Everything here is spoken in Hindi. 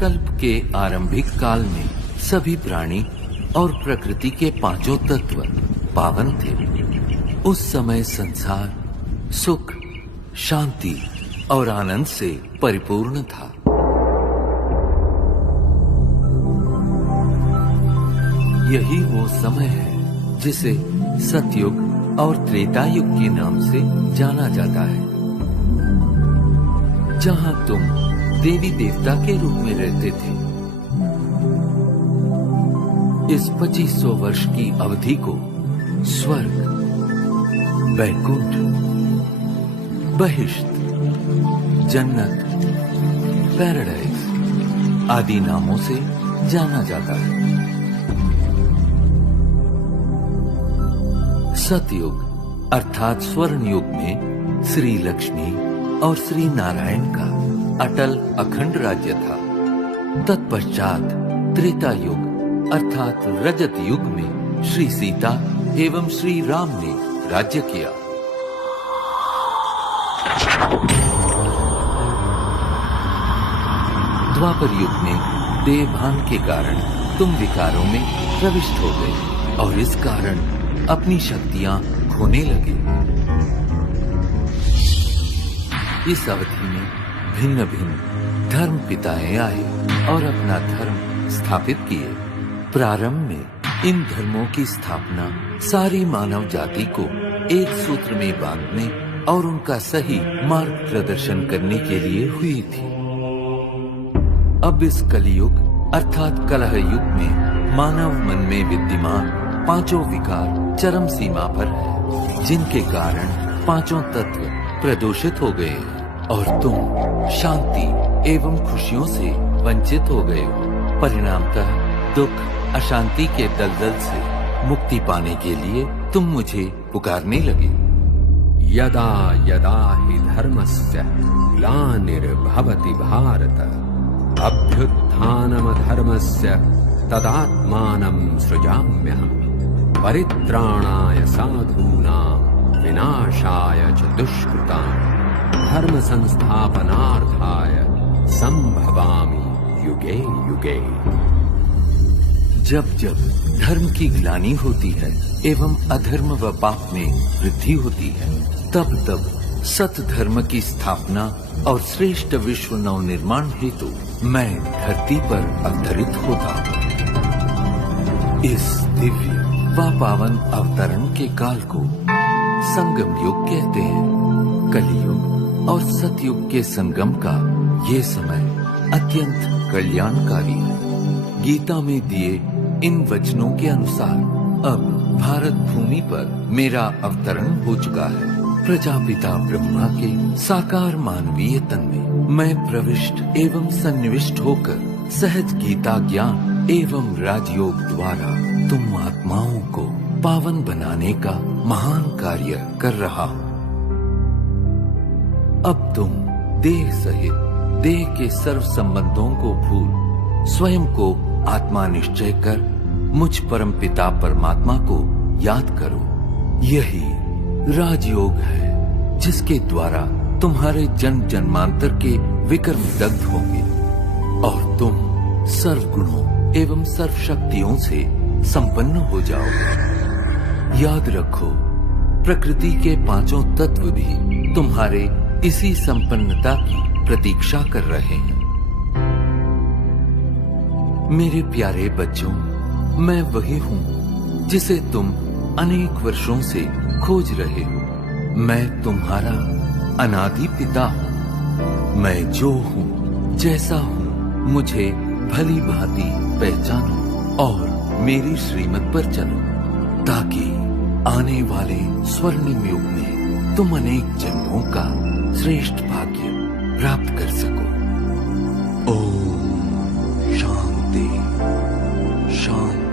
कल्प के आरंभिक काल में सभी प्राणी और प्रकृति के पांचों तत्व पावन थे। उस समय संसार सुख, शांति और आनंद से परिपूर्ण था। यही वो समय है जिसे सतयुग और त्रेता युग के नाम से जाना जाता है, जहां तुम देवी देवता के रूप में रहते थे। इस 2500 वर्ष की अवधि को स्वर्ग, वैकुंठ, बहिष्ट, जन्नत, पैराडाइज आदि नामों से जाना जाता है। सतयुग अर्थात स्वर्ण युग में श्री लक्ष्मी और श्री नारायण का अटल अखंड राज्य था। तत्पश्चात त्रेता युग अर्थात रजत युग में श्री सीता एवं श्री राम ने राज्य किया। द्वापर युग में देवभान के कारण तुम विकारों में प्रविष्ट हो गए और इस कारण अपनी शक्तियां खोने लगे। इस अवधि में भिन्न भिन्न धर्म पिताएं आए और अपना धर्म स्थापित किए। प्रारंभ में इन धर्मों की स्थापना सारी मानव जाति को एक सूत्र में बांधने और उनका सही मार्ग प्रदर्शन करने के लिए हुई थी। अब इस कलियुग अर्थात कलह युग में मानव मन में विद्यमान पांचों विकार चरम सीमा पर है, जिनके कारण पांचों तत्व प्रदूषित हो गए और तुम शांति एवं खुशियों से वंचित हो गए हो। परिणामतः दुख अशांति के दलदल से मुक्ति पाने के लिए तुम मुझे पुकारने लगे। यदा यदा हि धर्मस्य ग्लानिर्भवति भारत अभ्युत्थानमधर्मस्य तदात्मानं सृजाम्यहम् परित्राणाय साधूनां विनाशाय च दुष्कृतां धर्म संस्थापनार्थाय संभवामि युगे युगे। जब जब धर्म की ग्लानि होती है एवं अधर्म व पाप में वृद्धि होती है, तब तब सत धर्म की स्थापना और श्रेष्ठ विश्व नव निर्माण हेतु मैं धरती पर अवतरित होता हूँ। इस दिव्य व पावन अवतरण के काल को संगम युग कहते हैं। कलियुग और सतयुग के संगम का ये समय अत्यंत कल्याणकारी है। गीता में दिए इन वचनों के अनुसार अब भारत भूमि पर मेरा अवतरण हो चुका है। प्रजापिता ब्रह्मा के साकार मानवीय तन में मैं प्रविष्ट एवं सन्निविष्ट होकर सहज गीता ज्ञान एवं राजयोग द्वारा तुम आत्माओं को पावन बनाने का महान कार्य कर रहा हूँ। अब तुम देह सहित देह के सर्व संबंधों को भूल स्वयं को आत्मा निश्चय कर मुझ परम पिता परमात्मा को याद करो। यही राजयोग है जिसके द्वारा तुम्हारे जन्म जन्मांतर के विकर्म दग्ध होंगे और तुम सर्व गुणों एवं सर्व शक्तियों से संपन्न हो जाओगे। याद रखो, प्रकृति के पांचों तत्व भी तुम्हारे इसी संपन्नता की प्रतीक्षा कर रहे हैं। मेरे प्यारे बच्चों, मैं वही हूँ जिसे तुम अनेक वर्षों से खोज रहे हो। मैं तुम्हारा अनादि पिता हूँ। मैं जो हूँ, जैसा हूँ, मुझे भली भांति पहचानो और मेरी श्रीमत पर चलो, ताकि आने वाले स्वर्णिम युग में तुम अनेक जन्मों का श्रेष्ठ भाग्य प्राप्त कर सको।